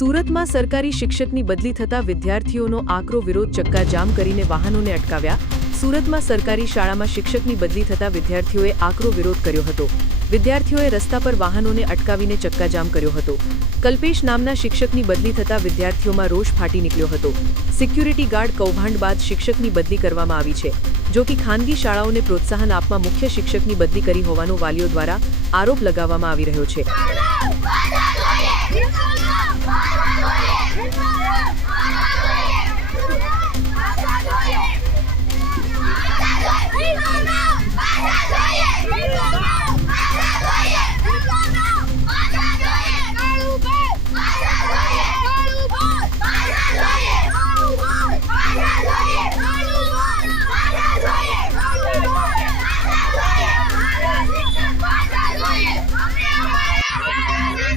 સુરતમાં સરકારી શિક્ષકની બદલી થતા વિદ્યાર્થીઓનો આકરો વિરોધ ચક્કાજામ કરીને વાહનોને અટકાવ્યા। સુરતમાં સરકારી શાળામાં શિક્ષકની બદલી થતા વિદ્યાર્થીઓએ આકરો વિરોધ કર્યો હતો। વિદ્યાર્થીઓએ રસ્તા પર વાહનોને અટકાવીને ચક્કાજામ કર્યો હતો। કલ્પેશ નામના શિક્ષકની બદલી થતા વિદ્યાર્થીઓમાં રોષ ફાટી નીકળ્યો હતો। સિક્યુરિટી ગાર્ડ કૌભાંડ બાદ શિક્ષકની બદલી કરવામાં આવી છે, જો કે ખાનગી શાળાઓને પ્રોત્સાહન આપવા મુખ્ય શિક્ષકની બદલી કરી હોવાનો વાલીઓ દ્વારા આરોપ લગાવવામાં આવી રહ્યો છે।